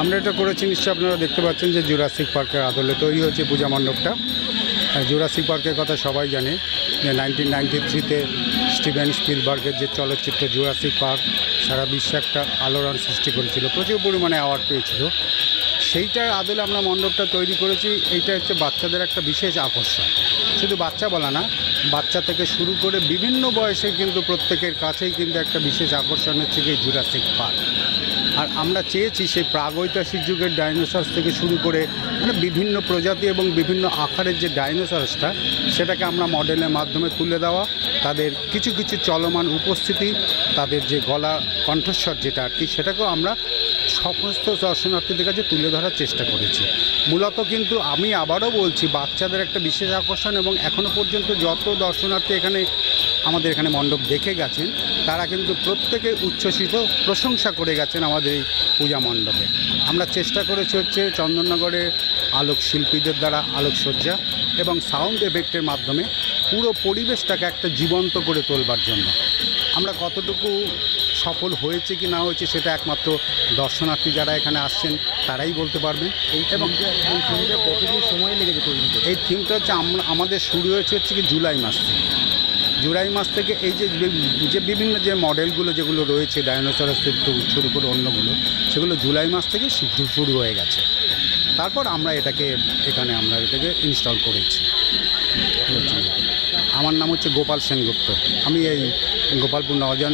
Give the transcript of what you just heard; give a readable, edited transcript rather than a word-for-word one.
আমরা এটা করেছি, নিশ্চয়ই আপনারা দেখতে পাচ্ছেন যে জুরাসিক পার্কের আদলে তৈরি হয়েছে পূজা মণ্ডপটা। জুরাসিক পার্কের কথা সবাই জানে যে 1993-তে স্টিভেন স্পিলবার্গের যে চলচ্চিত্র জুরাসিক পার্ক সারা বিশ্বে একটা আলোড়ন সৃষ্টি করেছিল, প্রচুর পরিমাণে অ্যাওয়ার্ড পেয়েছিল। সেইটার আদলে আমরা মণ্ডপটা তৈরি করেছি। এইটা হচ্ছে বাচ্চাদের একটা বিশেষ আকর্ষণ। শুধু বাচ্চা বলা না, বাচ্চা থেকে শুরু করে বিভিন্ন বয়সে কিন্তু প্রত্যেকের কাছেই কিন্তু একটা বিশেষ আকর্ষণ হচ্ছে কি জুরাসিক পার্ক। আর আমরা চেয়েছি সেই প্রাগৈতিহাসিক যুগের ডাইনোসরস থেকে শুরু করে মানে বিভিন্ন প্রজাতি এবং বিভিন্ন আকারের যে ডাইনোসরসটা, সেটাকে আমরা মডেলের মাধ্যমে তুলে দেওয়া, তাদের কিছু কিছু চলমান উপস্থিতি, তাদের যে গলা কণ্ঠস্বর যেটা আর কি, সেটাকেও আমরা সমস্ত দর্শনার্থীদের কাছে তুলে ধরার চেষ্টা করেছি। মূলত কিন্তু আমি আবারও বলছি, বাচ্চাদের একটা বিশেষ আকর্ষণ, এবং এখনও পর্যন্ত যত দর্শনার্থী আমাদের এখানে মণ্ডপ দেখে গেছেন, তারা কিন্তু প্রত্যেকে উচ্ছ্বসিত, প্রশংসা করে গেছেন আমাদের এই পূজা মণ্ডপে। আমরা চেষ্টা করেছি হচ্ছে চন্দননগরের আলোক শিল্পীদের দ্বারা আলোকসজ্জা এবং সাউন্ড এফেক্টের মাধ্যমে পুরো পরিবেশটাকে একটা জীবন্ত করে তোলবার জন্য। আমরা কতটুকু সফল হয়েছে কি না হয়েছে সেটা একমাত্র দর্শনার্থী যারা এখানে আসছেন তারাই বলতে পারবেন। এই থিমটা কতদিন সময় লেগেছে তৈরি করতে? এই থিমটা হচ্ছে আমাদের শুরু হয়েছে হচ্ছে কি জুলাই মাস থেকে। এই যে বিভিন্ন যে মডেলগুলো যেগুলো রয়েছে ডাইনোসরস থেকে শুরু করে অন্যগুলো, সেগুলো জুলাই মাস থেকে শুরু হয়ে গেছে। তারপর আমরা এটাকে ইনস্টল করেছি। আমার নাম হচ্ছে গোপাল সেনগুপ্ত। আমি এই গোপালপুর নওয়াজান